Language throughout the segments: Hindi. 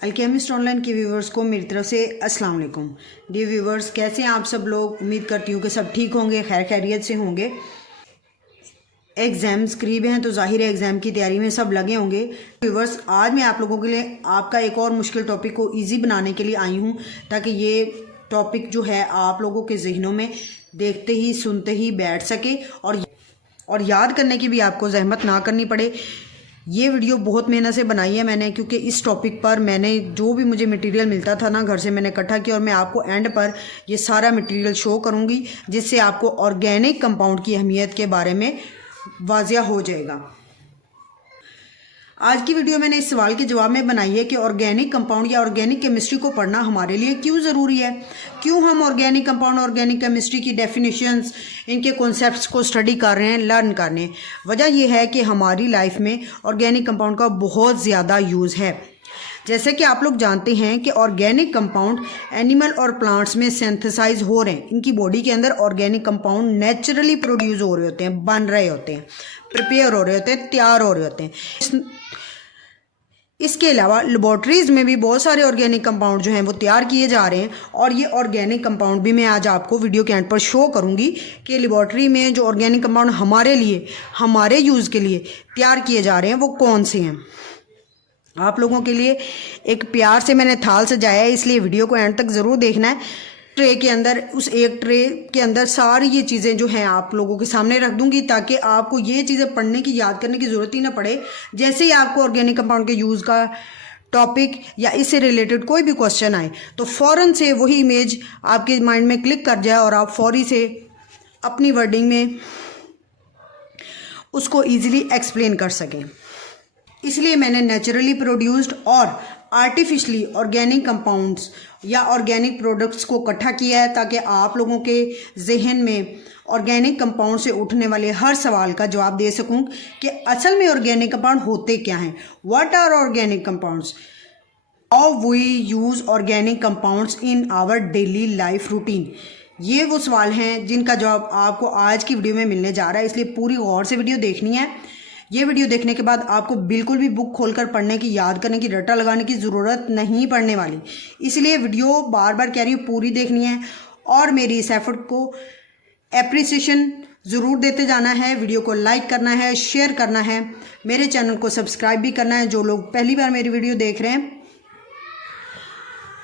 अल्केमिस्ट ऑनलाइन के व्यूवर्स को मेरी तरफ से अस्सलाम वालेकुम। डियर व्यूवर्स, कैसे हैं आप सब लोग। उम्मीद करती हूँ कि सब ठीक होंगे, खैर खैरियत से होंगे। एग्ज़ाम्स करीब हैं तो जाहिर है एग्ज़ाम की तैयारी में सब लगे होंगे। व्यूवर्स, आज मैं आप लोगों के लिए आपका एक और मुश्किल टॉपिक को ईजी बनाने के लिए आई हूँ, ताकि ये टॉपिक जो है आप लोगों के जहनों में देखते ही सुनते ही बैठ सके और याद करने की भी आपको जहमत ना करनी पड़े। ये वीडियो बहुत मेहनत से बनाई है मैंने, क्योंकि इस टॉपिक पर मैंने जो भी मुझे मटेरियल मिलता था ना घर से मैंने इकट्ठा किया, और मैं आपको एंड पर ये सारा मटेरियल शो करूँगी, जिससे आपको ऑर्गेनिक कंपाउंड की अहमियत के बारे में वाज़िया हो जाएगा। आज की वीडियो मैंने इस सवाल के जवाब में बनाई है कि ऑर्गेनिक कंपाउंड या ऑर्गेनिक केमिस्ट्री को पढ़ना हमारे लिए क्यों ज़रूरी है। क्यों हम ऑर्गेनिक कंपाउंड, ऑर्गेनिक केमिस्ट्री की डेफिनेशंस, इनके कॉन्सेप्ट्स को स्टडी कर रहे हैं, लर्न कर रहे हैं। वजह यह है कि हमारी लाइफ में ऑर्गेनिक कंपाउंड का बहुत ज़्यादा यूज़ है। जैसे कि आप लोग जानते हैं कि ऑर्गेनिक कंपाउंड एनिमल और प्लांट्स में सिंथेसाइज हो रहे हैं। इनकी बॉडी के अंदर ऑर्गेनिक कंपाउंड नेचुरली प्रोड्यूस हो रहे होते हैं, बन रहे होते हैं, प्रिपेयर हो रहे होते हैं, तैयार हो रहे होते हैं। इसके अलावा लेबॉर्ट्रीज़ में भी बहुत सारे ऑर्गेनिक कंपाउंड जो हैं वो तैयार किए जा रहे हैं, और ये ऑर्गेनिक कंपाउंड भी मैं आज आपको वीडियो के एंड पर शो करूंगी कि लेबॉर्ट्री में जो ऑर्गेनिक कंपाउंड हमारे लिए, हमारे यूज़ के लिए तैयार किए जा रहे हैं वो कौन से हैं। आप लोगों के लिए एक प्यार से मैंने थाल सजाया है, इसलिए वीडियो को एंड तक ज़रूर देखना है। ट्रे के अंदर, उस एक ट्रे के अंदर सारी ये चीज़ें जो हैं आप लोगों के सामने रख दूंगी, ताकि आपको ये चीज़ें पढ़ने की, याद करने की ज़रूरत ही ना पड़े। जैसे ही आपको ऑर्गेनिक कंपाउंड के यूज़ का टॉपिक या इससे रिलेटेड कोई भी क्वेश्चन आए तो फ़ौरन से वही इमेज आपके माइंड में क्लिक कर जाए और आप फौरी से अपनी वर्डिंग में उसको ईजिली एक्सप्लेन कर सकें। इसलिए मैंने नेचुरली प्रोड्यूस्ड और आर्टिफिशली ऑर्गेनिक कंपाउंड्स या ऑर्गेनिक प्रोडक्ट्स को इकट्ठा किया है, ताकि आप लोगों के जहन में ऑर्गेनिक कंपाउंड से उठने वाले हर सवाल का जवाब दे सकूं कि असल में ऑर्गेनिक कंपाउंड होते क्या हैं। What are organic compounds, how we use organic compounds in our daily life routine. ये वो सवाल हैं जिनका जवाब आपको आज की वीडियो में मिलने जा रहा है, इसलिए पूरी गौर से वीडियो देखनी है। ये वीडियो देखने के बाद आपको बिल्कुल भी बुक खोलकर पढ़ने की, याद करने की, रट्टा लगाने की ज़रूरत नहीं पड़ने वाली। इसलिए वीडियो बार बार कह रही हूँ पूरी देखनी है, और मेरी इस एफर्ट को एप्रिसिएशन ज़रूर देते जाना है। वीडियो को लाइक करना है, शेयर करना है, मेरे चैनल को सब्सक्राइब भी करना है। जो लोग पहली बार मेरी वीडियो देख रहे हैं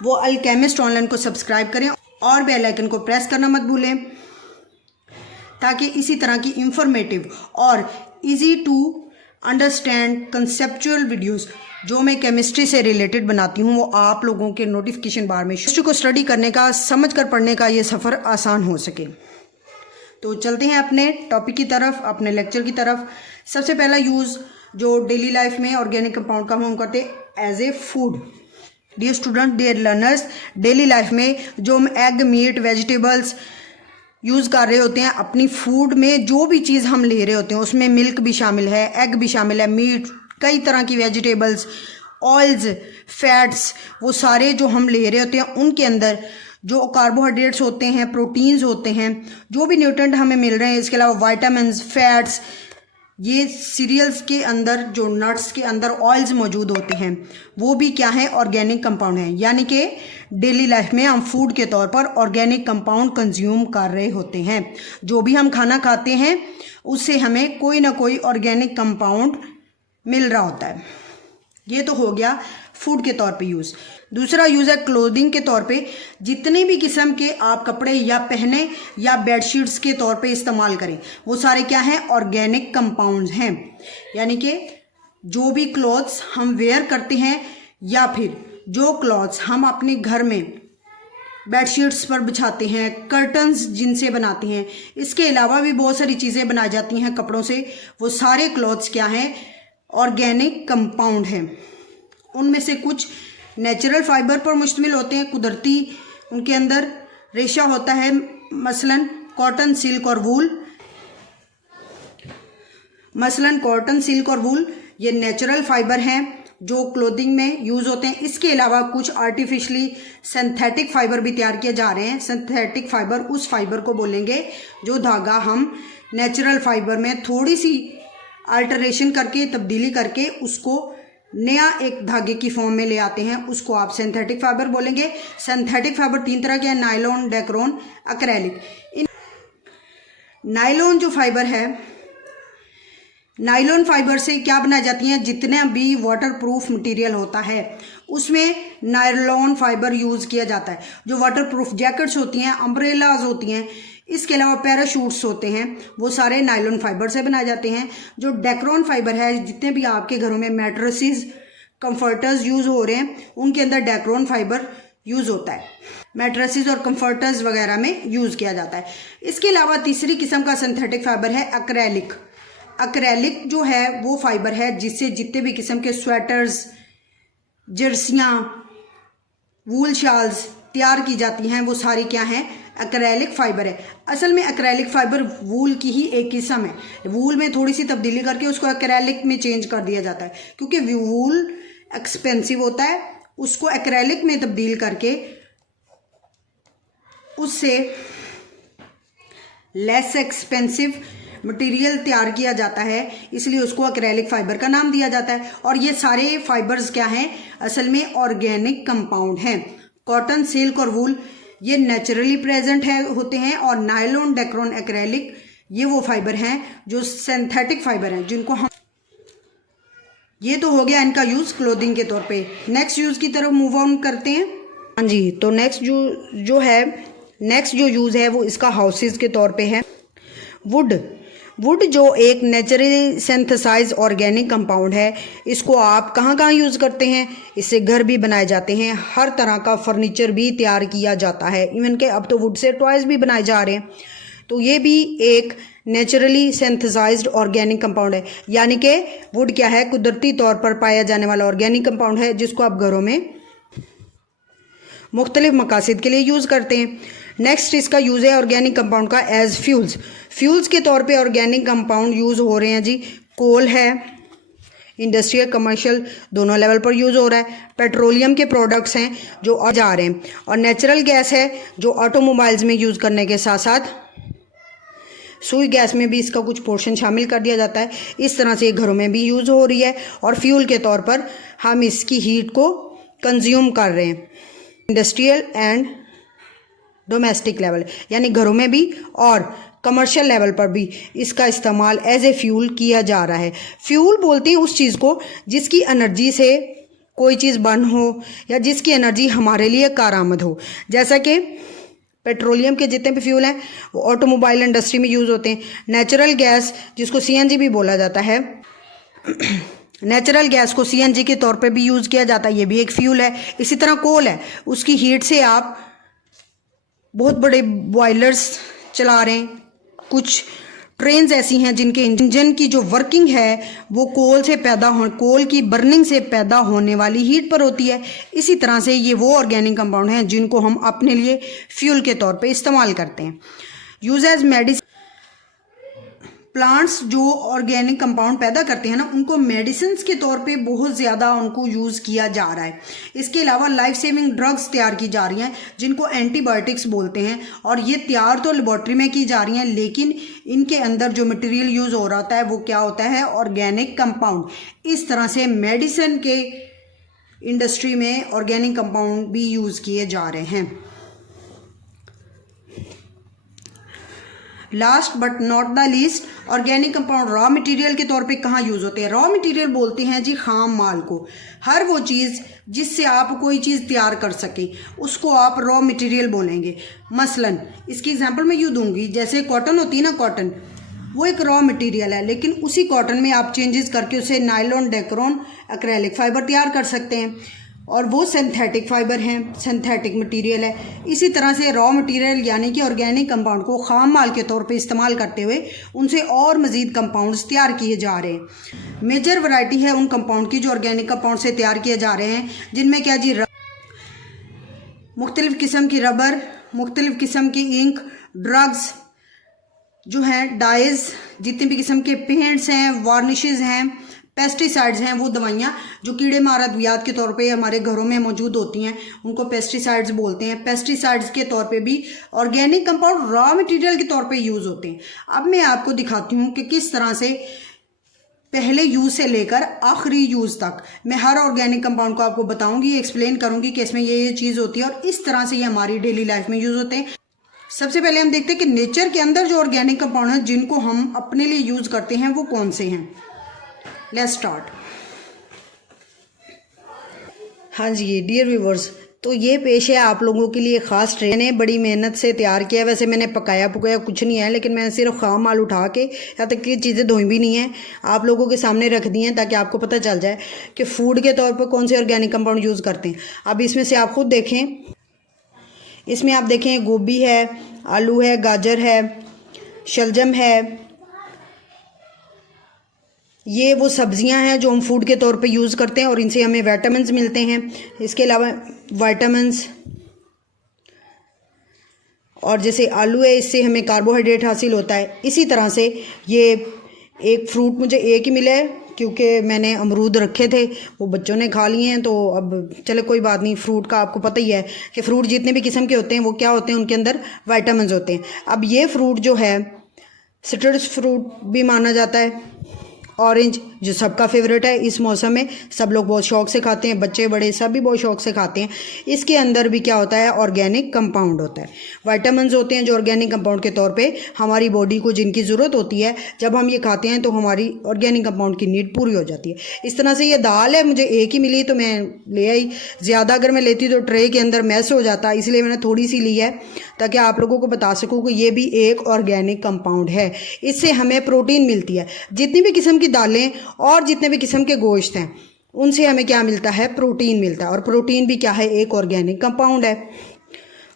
वो अल्केमिस्ट ऑनलाइन को सब्सक्राइब करें और बेल आइकन को प्रेस करना मत भूलें, ताकि इसी तरह की इंफॉर्मेटिव और easy to understand conceptual videos जो मैं केमिस्ट्री से रिलेटेड बनाती हूँ वो आप लोगों के नोटिफिकेशन बार में केमिस्ट्री को स्टडी करने का, समझ कर पढ़ने का ये सफ़र आसान हो सके। तो चलते हैं अपने टॉपिक की तरफ, अपने लेक्चर की तरफ। सबसे पहला यूज़ जो डेली लाइफ में ऑर्गेनिक कंपाउंड का हम करते हैं as a food. Dear student, dear learners, daily life में जो हम एग, मीट, वेजिटेबल्स यूज़ कर रहे होते हैं अपनी फूड में, जो भी चीज़ हम ले रहे होते हैं उसमें मिल्क भी शामिल है, एग भी शामिल है, मीट, कई तरह की वेजिटेबल्स, ऑयल्स, फैट्स, वो सारे जो हम ले रहे होते हैं उनके अंदर जो कार्बोहाइड्रेट्स होते हैं, प्रोटीन्स होते हैं, जो भी न्यूट्रिएंट हमें मिल रहे हैं, इसके अलावा वाइटामिन्स, फैट्स, ये सीरियल्स के अंदर, जो नट्स के अंदर ऑयल्स मौजूद होते हैं, वो भी क्या है, ऑर्गेनिक कंपाउंड हैं। यानी कि डेली लाइफ में हम फूड के तौर पर ऑर्गेनिक कंपाउंड कंज्यूम कर रहे होते हैं। जो भी हम खाना खाते हैं उससे हमें कोई ना कोई ऑर्गेनिक कंपाउंड मिल रहा होता है। ये तो हो गया फूड के तौर पे यूज़। दूसरा यूज़ है क्लोथिंग के तौर पे। जितने भी किस्म के आप कपड़े या पहने या बेडशीट्स के तौर पे इस्तेमाल करें, वो सारे क्या हैं, ऑर्गेनिक कंपाउंड्स हैं। यानी कि जो भी क्लॉथ्स हम वेयर करते हैं या फिर जो क्लॉथ्स हम अपने घर में बेडशीट्स पर बिछाते हैं, कर्टन्स जिनसे बनाते हैं, इसके अलावा भी बहुत सारी चीज़ें बनाई जाती हैं कपड़ों से, वो सारे क्लॉथ्स क्या हैं, ऑर्गेनिक कंपाउंड हैं। उनमें से कुछ नेचुरल फाइबर पर मुश्तमिल होते हैं, कुदरती उनके अंदर रेशा होता है, मसलन कॉटन, सिल्क और वूल। मसलन कॉटन, सिल्क और वूल ये नेचुरल फाइबर हैं जो क्लोथिंग में यूज़ होते हैं। इसके अलावा कुछ आर्टिफिशली सिंथेटिक फाइबर भी तैयार किए जा रहे हैं। सिंथेटिक फाइबर उस फाइबर को बोलेंगे जो धागा हम नेचुरल फाइबर में थोड़ी सी अल्टरेशन करके, तब्दीली करके उसको नया एक धागे की फॉर्म में ले आते हैं, उसको आप सिंथेटिक फाइबर बोलेंगे। सिंथेटिक फाइबर 3 तरह के हैं, नायलॉन, डेक्रोन, एक्रेलिक। नायलॉन जो फाइबर है, नायलॉन फाइबर से क्या बनाई जाती हैं, जितने भी वाटरप्रूफ मटेरियल होता है उसमें नायलॉन फाइबर यूज़ किया जाता है। जो वाटरप्रूफ जैकेट्स होती हैं, अम्ब्रेलाज होती हैं, इसके अलावा पैराशूट्स होते हैं, वो सारे नायलॉन फाइबर से बनाए जाते हैं। जो डेक्रोन फाइबर है, जितने भी आपके घरों में मैट्रेसेस, कंफर्टर्स यूज़ हो रहे हैं, उनके अंदर डेक्रोन फाइबर यूज़ होता है। मैट्रेसेस और कंफर्टर्स वगैरह में यूज़ किया जाता है। इसके अलावा तीसरी किस्म का सिंथेटिक फाइबर है एक्रेलिक। एक्रेलिक जो है वो फाइबर है जिससे जितने भी किस्म के स्वेटर्स, जर्सियाँ, वूल शॉल्स तैयार की जाती हैं, वो सारी क्या हैं, एक्रेलिक फाइबर है। असल में एक्रेलिक फाइबर वूल की ही एक किस्म है। वूल में थोड़ी सी तब्दीली करके उसको एक्रेलिक में चेंज कर दिया जाता है, क्योंकि वूल एक्सपेंसिव होता है, उसको एक्रेलिक में तब्दील करके उससे लेस एक्सपेंसिव मटेरियल तैयार किया जाता है, इसलिए उसको एक्रेलिक फाइबर का नाम दिया जाता है। और ये सारे फाइबर्स क्या हैं, असल में ऑर्गेनिक कंपाउंड हैं। कॉटन, सिल्क और वूल ये नेचुरली प्रेजेंट होते हैं, और नायलॉन, डेक्रोन, एक्रेलिक ये वो फाइबर हैं जो सिंथेटिक फाइबर हैं, जिनको हम, ये तो हो गया इनका यूज़ क्लोथिंग के तौर पे। नेक्स्ट यूज़ की तरफ मूव ऑन करते हैं। हाँ जी, तो नेक्स्ट जो यूज़ है वो इसका हाउसेज के तौर पे है। वुड जो एक नेचुरली सिंथेसाइज ऑर्गेनिक कंपाउंड है, इसको आप कहाँ कहाँ यूज़ करते हैं, इससे घर भी बनाए जाते हैं, हर तरह का फर्नीचर भी तैयार किया जाता है, इवन के अब तो वुड से टॉयज भी बनाए जा रहे हैं। तो ये भी एक नेचुरली सिंथेसाइज्ड ऑर्गेनिक कंपाउंड है। यानी कि वुड क्या है, कुदरती तौर पर पाया जाने वाला ऑर्गेनिक कंपाउंड है, जिसको आप घरों में मुख्तलिफ मकासद के लिए यूज़ करते हैं। नेक्स्ट इसका यूज़ है ऑर्गेनिक कंपाउंड का एज फ्यूल्स के तौर पे ऑर्गेनिक कंपाउंड यूज़ हो रहे हैं जी। कोल है, इंडस्ट्रियल कमर्शियल दोनों लेवल पर यूज़ हो रहा है। पेट्रोलियम के प्रोडक्ट्स हैं जो जा रहे हैं, और नेचुरल गैस है जो ऑटोमोबाइल्स में यूज़ करने के साथ साथ सुई गैस में भी इसका कुछ पोर्शन शामिल कर दिया जाता है। इस तरह से घरों में भी यूज़ हो रही है, और फ्यूल के तौर पर हम इसकी हीट को कंज्यूम कर रहे हैं, इंडस्ट्रियल एंड डोमेस्टिक लेवल, यानी घरों में भी और कमर्शियल लेवल पर भी इसका इस्तेमाल एज ए फ्यूल किया जा रहा है। फ्यूल बोलते हैं उस चीज़ को जिसकी एनर्जी से कोई चीज़ बर्न हो, या जिसकी एनर्जी हमारे लिए कारआमद हो। जैसा कि पेट्रोलियम के जितने भी फ्यूल हैं वो ऑटोमोबाइल इंडस्ट्री में यूज़ होते हैं। नेचुरल गैस जिसको CNG भी बोला जाता है, नेचुरल गैस को CNG के तौर पे भी यूज़ किया जाता है, ये भी एक फ्यूल है। इसी तरह कोल है, उसकी हीट से आप बहुत बड़े बॉयलर्स चला रहे हैं। कुछ ट्रेन्स ऐसी हैं जिनके इंजन की जो वर्किंग है वो कोल की बर्निंग से पैदा होने वाली हीट पर होती है। इसी तरह से ये वो ऑर्गेनिक कंपाउंड हैं जिनको हम अपने लिए फ्यूल के तौर पे इस्तेमाल करते हैं। यूज एज मेडिसिन, प्लांट्स जो ऑर्गेनिक कंपाउंड पैदा करते हैं ना, उनको मेडिसिन्स के तौर पे बहुत ज़्यादा उनको यूज़ किया जा रहा है। इसके अलावा लाइफ सेविंग ड्रग्स तैयार की जा रही हैं जिनको एंटीबायोटिक्स बोलते हैं, और ये तैयार तो लेबॉर्ट्री में की जा रही हैं, लेकिन इनके अंदर जो मटेरियल यूज़ हो रहा होता है वो क्या होता है, ऑर्गेनिक कंपाउंड। इस तरह से मेडिसिन के इंडस्ट्री में ऑर्गेनिक कंपाउंड भी यूज़ किए जा रहे हैं। Last but not the least, organic compound raw material के तौर पे कहाँ यूज़ होते हैं। रॉ मटेरियल बोलते हैं जी खाम माल को, हर वो चीज़ जिससे आप कोई चीज़ तैयार कर सके उसको आप रॉ मटेरियल बोलेंगे। मसलन इसकी एग्जांपल मैं यूँ दूंगी, जैसे कॉटन होती है ना, कॉटन वो एक रॉ मटेरियल है, लेकिन उसी कॉटन में आप चेंजेस करके उसे नायलॉन, डेक्रोन, एक्रेलिक फाइबर तैयार कर सकते हैं, और वो सिंथेटिक फाइबर हैं, सिंथेटिक मटेरियल है। इसी तरह से रॉ मटेरियल यानी कि ऑर्गेनिक कंपाउंड को खाम माल के तौर पे इस्तेमाल करते हुए उनसे और मज़ीद कंपाउंड्स तैयार किए जा रहे हैं। मेजर वैरायटी है उन कंपाउंड की जो ऑर्गेनिक कंपाउंड से तैयार किए जा रहे हैं, जिनमें क्या जी, मुख्तलिफ़ किस्म की रबर, मुख्तलिफ़ किस्म की इंक, ड्रग्स जो हैं, डाइज़, जितने भी किस्म के पेंट्स हैं, वार्निशेस हैं, पेस्टिसाइड्स हैं, वो दवाइयाँ जो कीड़े मार अद्वियात के तौर पे हमारे घरों में मौजूद होती हैं, उनको पेस्टिसाइड्स बोलते हैं। पेस्टिसाइड्स के तौर पे भी ऑर्गेनिक कंपाउंड रॉ मटेरियल के तौर पे यूज़ होते हैं। अब मैं आपको दिखाती हूँ कि किस तरह से पहले यूज़ से लेकर आखिरी यूज़ तक मैं हर ऑर्गेनिक कंपाउंड को आपको बताऊंगी, एक्सप्लेन करूंगी कि इसमें ये चीज़ होती है और इस तरह से ये हमारी डेली लाइफ में यूज़ होते हैं। सबसे पहले हम देखते हैं कि नेचर के अंदर जो ऑर्गेनिक कंपाउंड हैं जिनको हम अपने लिए यूज़ करते हैं वो कौन से हैं। Let's start. हाँ जी डियर व्यूवर्स, तो ये पेश है आप लोगों के लिए ख़ास ट्रे। मैंने बड़ी मेहनत से तैयार किया है। वैसे मैंने पकाया पुकाया कुछ नहीं है, लेकिन मैंने सिर्फ खाम माल उठा के, यहाँ तक कि चीज़ें धोई भी नहीं है, आप लोगों के सामने रख दी हैं ताकि आपको पता चल जाए कि फूड के तौर पर कौन से ऑर्गेनिक कंपाउंड यूज़ करते हैं। अब इसमें से आप खुद देखें, इसमें आप देखें गोभी है, आलू है, गाजर है, शलजम है, ये वो सब्जियां हैं जो हम फूड के तौर पे यूज़ करते हैं और इनसे हमें विटामिन्स मिलते हैं। इसके अलावा विटामिन्स, और जैसे आलू है इससे हमें कार्बोहाइड्रेट हासिल होता है। इसी तरह से ये एक फ्रूट मुझे एक ही मिला है क्योंकि मैंने अमरूद रखे थे, वो बच्चों ने खा लिए हैं, तो अब चले कोई बात नहीं। फ्रूट का आपको पता ही है कि फ्रूट जितने भी किस्म के होते हैं वो क्या होते हैं, उनके अंदर विटामिन्स होते हैं। अब ये फ्रूट जो है सिट्रस फ्रूट भी माना जाता है। ऑरेंज जो सबका फेवरेट है इस मौसम में, सब लोग बहुत शौक से खाते हैं, बच्चे बड़े सब भी बहुत शौक से खाते हैं। इसके अंदर भी क्या होता है, ऑर्गेनिक कंपाउंड होता है, विटामिन्स होते हैं जो ऑर्गेनिक कंपाउंड के तौर पे हमारी बॉडी को जिनकी ज़रूरत होती है, जब हम ये खाते हैं तो हमारी ऑर्गेनिक कंपाउंड की नीड पूरी हो जाती है। इस तरह से ये दाल है, मुझे एक ही मिली तो मैं ले आई। ज़्यादा अगर मैं लेती तो ट्रे के अंदर मैस हो जाता, इसलिए मैंने थोड़ी सी ली है ताकि आप लोगों को बता सकूँ कि ये भी एक ऑर्गेनिक कंपाउंड है। इससे हमें प्रोटीन मिलती है। जितनी भी किस्म की दालें और जितने भी किस्म के गोश्त हैं उनसे हमें क्या मिलता है, प्रोटीन मिलता है। और प्रोटीन भी क्या है, एक ऑर्गेनिक कंपाउंड है।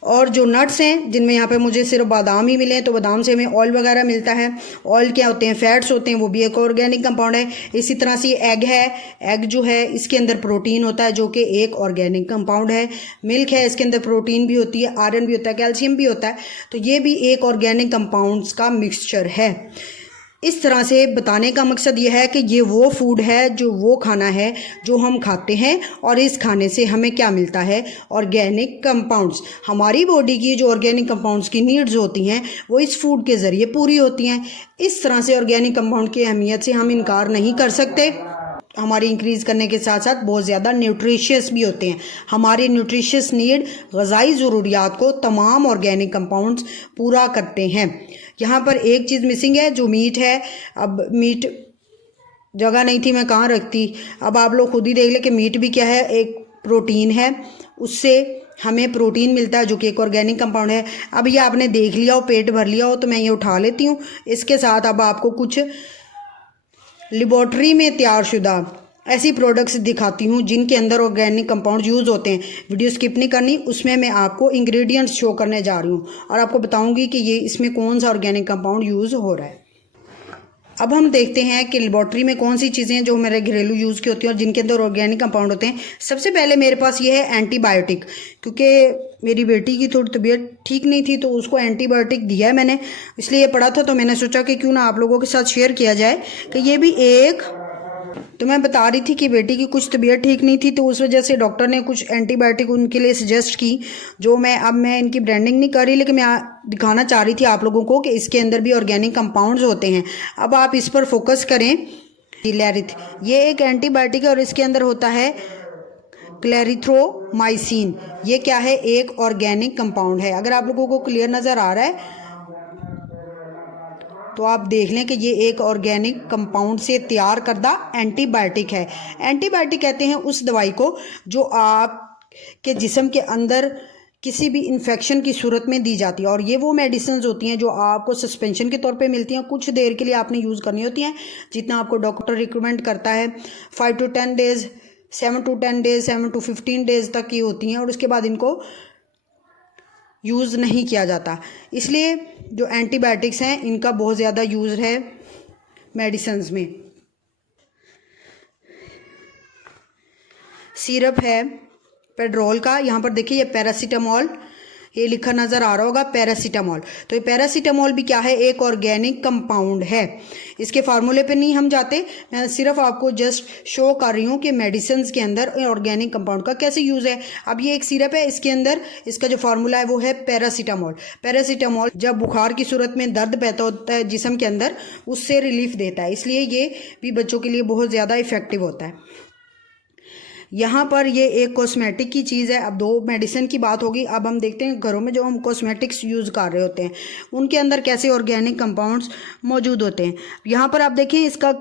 और जो नट्स हैं जिनमें यहाँ पे मुझे सिर्फ बादाम ही मिले हैं, तो बादाम से हमें ऑयल वगैरह मिलता है। ऑयल क्या होते हैं, फैट्स होते हैं, वो भी एक ऑर्गेनिक कंपाउंड है। इसी तरह से एग है, एग जो है इसके अंदर प्रोटीन होता है जो कि एक ऑर्गेनिक कंपाउंड है। मिल्क है, इसके अंदर प्रोटीन भी होती है, आयरन भी होता है, कैल्शियम भी होता है, तो ये भी एक ऑर्गेनिक कंपाउंड्स का मिक्सचर है। इस तरह से बताने का मकसद ये है कि ये वो फूड है, जो वो खाना है जो हम खाते हैं और इस खाने से हमें क्या मिलता है, ऑर्गेनिक कंपाउंड्स। हमारी बॉडी की जो ऑर्गेनिक कंपाउंड्स की नीड्स होती हैं वो इस फूड के ज़रिए पूरी होती हैं। इस तरह से ऑर्गेनिक कंपाउंड की अहमियत से हम इनकार नहीं कर सकते। हमारी इंक्रीज़ करने के साथ साथ बहुत ज़्यादा न्यूट्रिशियस भी होते हैं। हमारी न्यूट्रिशियस नीड, ग़िज़ाई ज़रूरियात को तमाम ऑर्गेनिक कंपाउंड्स पूरा करते हैं। यहाँ पर एक चीज़ मिसिंग है जो मीट है। अब मीट जगह नहीं थी, मैं कहाँ रखती। अब आप लोग खुद ही देख लें कि मीट भी क्या है, एक प्रोटीन है, उससे हमें प्रोटीन मिलता है जो कि एक ऑर्गेनिक कंपाउंड है। अब ये आपने देख लिया हो, पेट भर लिया हो, तो मैं ये उठा लेती हूँ। इसके साथ अब आपको कुछ लेबॉर्ट्री में तैयार शुदा ऐसी प्रोडक्ट्स दिखाती हूँ जिनके अंदर ऑर्गेनिक कंपाउंड यूज़ होते हैं। वीडियो स्किप नहीं करनी, उसमें मैं आपको इंग्रेडिएंट्स शो करने जा रही हूँ और आपको बताऊँगी कि ये इसमें कौन सा ऑर्गेनिक कंपाउंड यूज़ हो रहा है। अब हम देखते हैं कि लेबॉर्ट्री में कौन सी चीज़ें हैं जो हमारे घरेलू यूज़ की होती हैं और जिनके अंदर ऑर्गेनिक कंपाउंड होते हैं। सबसे पहले मेरे पास ये है एंटीबायोटिक, क्योंकि मेरी बेटी की थोड़ी तबीयत ठीक नहीं थी तो उसको एंटीबायोटिक दिया है मैंने, इसलिए पढ़ा था तो मैंने सोचा कि क्यों ना आप लोगों के साथ शेयर किया जाए कि ये भी एक। तो मैं बता रही थी कि बेटी की कुछ तबीयत ठीक नहीं थी तो उस वजह से डॉक्टर ने कुछ एंटीबायोटिक उनके लिए सजेस्ट की, जो मैं इनकी ब्रांडिंग नहीं कर रही, लेकिन मैं दिखाना चाह रही थी आप लोगों को कि इसके अंदर भी ऑर्गेनिक कंपाउंड्स होते हैं। अब आप इस पर फोकस करें। क्लैरिथ, ये एक एंटीबायोटिक है और इसके अंदर होता है क्लैरिथ्रोमाइसिन। ये क्या है, एक ऑर्गेनिक कंपाउंड है। अगर आप लोगों को क्लियर नज़र आ रहा है तो आप देख लें कि ये एक ऑर्गेनिक कंपाउंड से तैयार करदा एंटीबायोटिक है। एंटीबायोटिक कहते हैं उस दवाई को जो आपके जिस्म के अंदर किसी भी इन्फेक्शन की सूरत में दी जाती है। और ये वो मेडिसिन होती हैं जो आपको सस्पेंशन के तौर पे मिलती हैं, कुछ देर के लिए आपने यूज़ करनी होती हैं, जितना आपको डॉक्टर रिकमेंड करता है। 5 to 10 days, 7 to 10 days, 7 to 15 days तक की होती हैं और उसके बाद इनको यूज़ नहीं किया जाता। इसलिए जो एंटीबायोटिक्स हैं इनका बहुत ज़्यादा यूज़ है मेडिसिन्स में। सिरप है पेड्रोल का, यहाँ पर देखिए ये पैरासीटामोल, ये लिखा नज़र आ रहा होगा पैरासीटामोल। तो ये पैरासीटामोल भी क्या है, एक ऑर्गेनिक कंपाउंड है। इसके फार्मूले पे नहीं हम जाते, मैं सिर्फ आपको जस्ट शो कर रही हूँ कि मेडिसिन के अंदर ऑर्गेनिक कंपाउंड का कैसे यूज़ है। अब ये एक सिरप है, इसके अंदर इसका जो फार्मूला है वो है पैरासीटामोल। पैरासीटामोल जब बुखार की सूरत में दर्द पैदा होता है जिस्म के अंदर, उससे रिलीफ देता है, इसलिए ये भी बच्चों के लिए बहुत ज़्यादा इफेक्टिव होता है। यहाँ पर ये एक कॉस्मेटिक की चीज़ है। अब दो मेडिसिन की बात होगी, अब हम देखते हैं घरों में जो हम कॉस्मेटिक्स यूज़ कर रहे होते हैं उनके अंदर कैसे ऑर्गेनिक कंपाउंड्स मौजूद होते हैं। यहाँ पर आप देखें इसका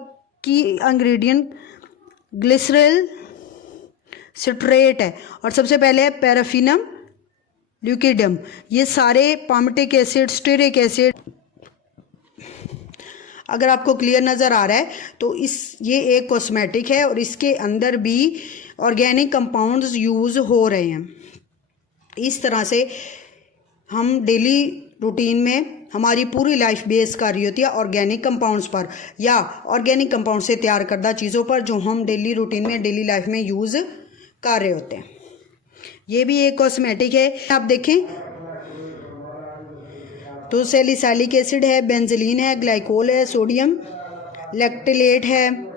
की इंग्रेडिएंट ग्लिसरॉल सिट्रेट है और सबसे पहले है पैराफिनम ल्यूकिडम। ये सारे पामटिक एसिड, स्टेरिक एसिड, अगर आपको क्लियर नज़र आ रहा है तो ये एक कॉस्मेटिक है और इसके अंदर भी ऑर्गेनिक कंपाउंड्स यूज़ हो रहे हैं। इस तरह से हम डेली रूटीन में हमारी पूरी लाइफ बेस कर रही होती है ऑर्गेनिक कंपाउंड्स पर या ऑर्गेनिक कंपाउंड से तैयार करदा चीज़ों पर जो हम डेली रूटीन में, डेली लाइफ में यूज़ कर रहे होते हैं। ये भी एक कॉस्मेटिक है। आप देखें तो सैलिसाइलिक एसिड है, बेंजीन है, ग्लाइकोल है, सोडियम लैक्टिलेट है,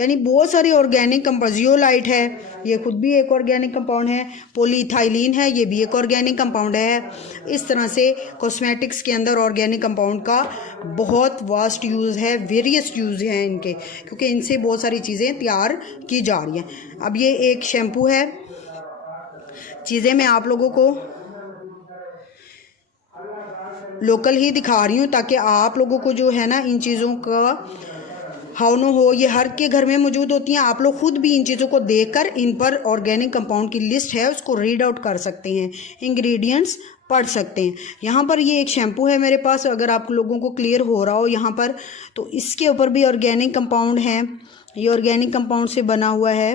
यानी बहुत सारे ऑर्गेनिक कंपाउंड, जियोलाइट है, ये खुद भी एक ऑर्गेनिक कंपाउंड है, पॉलीइथाइलिन है, ये भी एक ऑर्गेनिक कंपाउंड है। इस तरह से कॉस्मेटिक्स के अंदर ऑर्गेनिक कंपाउंड का बहुत वास्ट यूज़ है, वेरियस यूज़ हैं इनके, क्योंकि इनसे बहुत सारी चीज़ें तैयार की जा रही हैं। अब ये एक शैम्पू है, चीज़ें मैं आप लोगों को लोकल ही दिखा रही हूँ ताकि आप लोगों को जो है ना इन चीज़ों का हाउ नो हो, ये हर के घर में मौजूद होती हैं। आप लोग खुद भी इन चीज़ों को देखकर इन पर ऑर्गेनिक कंपाउंड की लिस्ट है उसको रीड आउट कर सकते हैं, इंग्रेडिएंट्स पढ़ सकते हैं। यहाँ पर ये एक शैम्पू है मेरे पास, अगर आप लोगों को क्लियर हो रहा हो यहाँ पर, तो इसके ऊपर भी ऑर्गेनिक कंपाउंड है, ये ऑर्गेनिक कंपाउंड से बना हुआ है।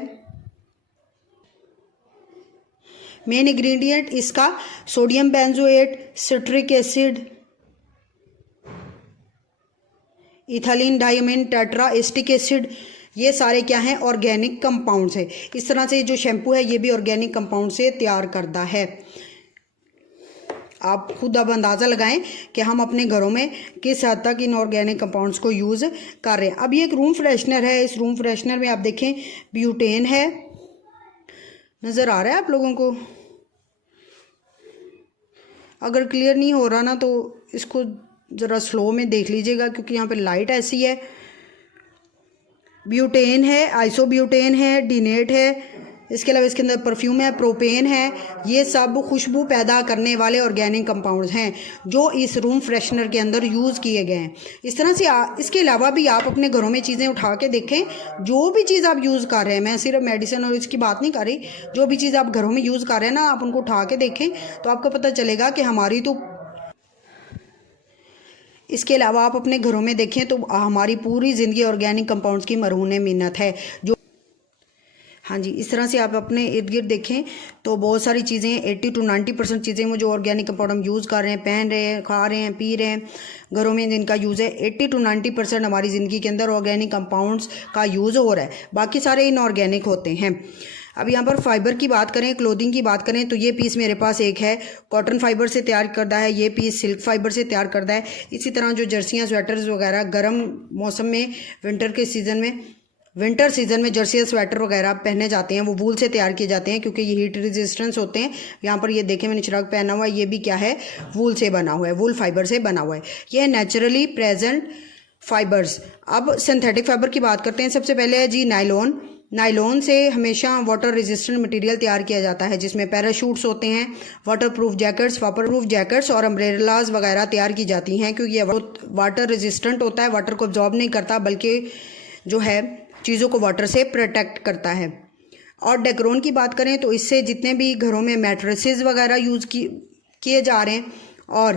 मेन इंग्रेडिएंट इसका sodium benzoate, citric acid, ethylene diamine tetra acetic acid, ये सारे क्या हैं, ऑर्गेनिक कंपाउंड्स है। इस तरह से जो शैम्पू है ये भी ऑर्गेनिक कंपाउंड से तैयार करता है। आप खुद अब अंदाज़ा लगाएं कि हम अपने घरों में किस हद तक इन ऑर्गेनिक कंपाउंड्स को यूज़ कर रहे हैं। अब ये एक रूम फ्रेशनर है, इस रूम फ्रेशनर में आप देखें ब्यूटेन है, नज़र आ रहा है आप लोगों को? अगर क्लियर नहीं हो रहा ना तो इसको ज़रा स्लो में देख लीजिएगा क्योंकि यहाँ पे लाइट ऐसी है। ब्यूटेन है, आइसोब्यूटेन है, डीनेट है, इसके अलावा इसके अंदर परफ्यूम है, प्रोपेन है, ये सब खुशबू पैदा करने वाले ऑर्गेनिक कंपाउंड्स हैं जो इस रूम फ्रेशनर के अंदर यूज़ किए गए हैं। इस तरह से इसके अलावा भी आप अपने घरों में चीज़ें उठा के देखें, जो भी चीज़ आप यूज़ कर रहे हैं, मैं सिर्फ मेडिसिन और इसकी बात नहीं कर रही, जो भी चीज़ आप घरों में यूज़ कर रहे हैं ना, आप उनको उठा के देखें तो आपको पता चलेगा कि हमारी तो, इसके अलावा आप अपने घरों में देखें तो हमारी पूरी ज़िंदगी ऑर्गेनिक कंपाउंड्स की मरहून मिन्नत है। जो हाँ जी, इस तरह से आप अपने इर्द गिर्द देखें तो बहुत सारी चीज़ें 80 to 90% चीज़ें वो जो ऑर्गेनिक कंपाउंड हम यूज़ कर रहे हैं, पहन रहे हैं, खा रहे हैं, पी रहे हैं, घरों में जिनका यूज़ है, 80 to 90% हमारी ज़िंदगी के अंदर ऑर्गेनिक कंपाउंड्स का यूज़ हो रहा है, बाकी सारे इनऑर्गेनिक होते हैं। अब यहाँ पर फाइबर की बात करें, क्लोथिंग की बात करें तो ये पीस मेरे पास एक है कॉटन फाइबर से तैयार करता है, ये पीस सिल्क फाइबर से तैयार करता है। इसी तरह जो जर्सियाँ, स्वेटर्स वगैरह गर्म मौसम में, विंटर के सीज़न में, विंटर सीजन में जर्सी स्वेटर वगैरह पहने जाते हैं वो वूल से तैयार किए जाते हैं क्योंकि ये हीट रेजिस्टेंस होते हैं। यहाँ पर ये देखें मैंने चिराग पहना हुआ है, ये भी क्या है, वूल से बना हुआ है, वूल फाइबर से बना हुआ है। ये है नेचुरली प्रेजेंट फाइबर्स। अब सिंथेटिक फाइबर की बात करते हैं। सबसे पहले है जी नायलॉन। नायलॉन से हमेशा वाटर रेजिस्टेंट मटेरियल तैयार किया जाता है जिसमें पैराशूट्स होते हैं, वाटरप्रूफ जैकेट्स और अम्ब्रेलाज वगैरह तैयार की जाती हैं क्योंकि ये वाटर रेजिस्टेंट होता है, वाटर को अब्जॉर्ब नहीं करता बल्कि जो है चीज़ों को वाटर से प्रोटेक्ट करता है। और डेक्रोन की बात करें तो इससे जितने भी घरों में मैट्रेसेस वगैरह यूज़ किए जा रहे हैं और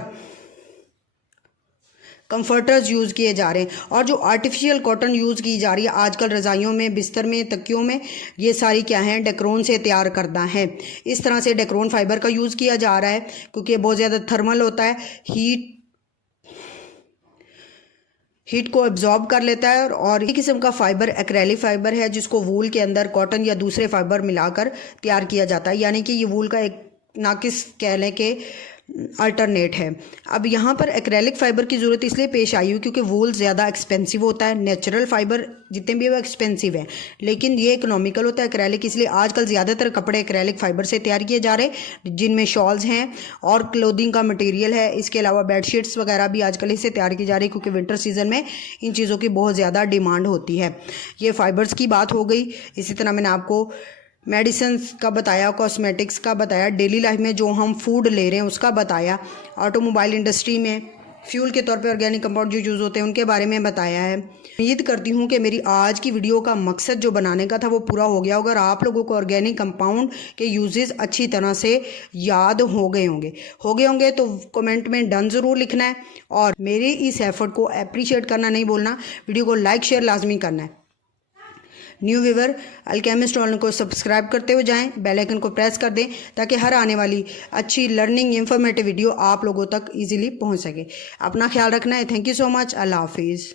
कंफर्टर्स यूज़ किए जा रहे हैं और जो आर्टिफिशियल कॉटन यूज़ की जा रही है आजकल रज़ाइयों में, बिस्तर में, तकियों में, ये सारी क्या हैं, डेक्रोन से तैयार करना है। इस तरह से डेक्रोन फाइबर का यूज़ किया जा रहा है क्योंकि बहुत ज़्यादा थर्मल होता है, हीट को एब्जॉर्ब कर लेता है। और एक किस्म का फाइबर एक्रेलिक फाइबर है जिसको वूल के अंदर कॉटन या दूसरे फाइबर मिलाकर तैयार किया जाता है, यानी कि ये वूल का एक नाकिस कह लें कि अल्टरनेट है। अब यहाँ पर एक्रेलिक फ़ाइबर की ज़रूरत इसलिए पेश आई हुई क्योंकि वूल ज़्यादा एक्सपेंसिव होता है। नेचुरल फ़ाइबर जितने भी वो एक्सपेंसिव है, लेकिन ये इकोनॉमिकल होता है एक्रेलिक, इसलिए आजकल ज़्यादातर कपड़े एक्रेलिक फ़ाइबर से तैयार किए जा रहे हैं, जिनमें शॉल्स हैं और क्लोथिंग का मटेरियल है। इसके अलावा बेडशीट्स वगैरह भी आजकल इससे तैयार की जा रही है, क्योंकि विंटर सीज़न में इन चीज़ों की बहुत ज़्यादा डिमांड होती है। ये फ़ाइबर्स की बात हो गई। इसी तरह मैंने आपको मेडिसिन का बताया, कॉस्मेटिक्स का बताया, डेली लाइफ में जो हम फूड ले रहे हैं उसका बताया, ऑटोमोबाइल इंडस्ट्री में फ्यूल के तौर पे ऑर्गेनिक कंपाउंड जो यूज़ होते हैं उनके बारे में बताया है। उम्मीद करती हूँ कि मेरी आज की वीडियो का मकसद जो बनाने का था वो पूरा हो गया होगा और आप लोगों को ऑर्गेनिक कंपाउंड के यूजेस अच्छी तरह से याद हो गए होंगे तो कमेंट में डन ज़रूर लिखना है और मेरे इस एफर्ट को अप्रिशिएट करना नहीं भूलना। वीडियो को लाइक शेयर लाजमी करना है। न्यू व्यूवर अल्केमिस्ट चैनल को सब्सक्राइब करते हुए जाएं, बेल आइकन को प्रेस कर दें ताकि हर आने वाली अच्छी लर्निंग इंफॉर्मेटिव वीडियो आप लोगों तक इजीली पहुंच सके। अपना ख्याल रखना है। Thank you so much. अल्लाह हाफिज़।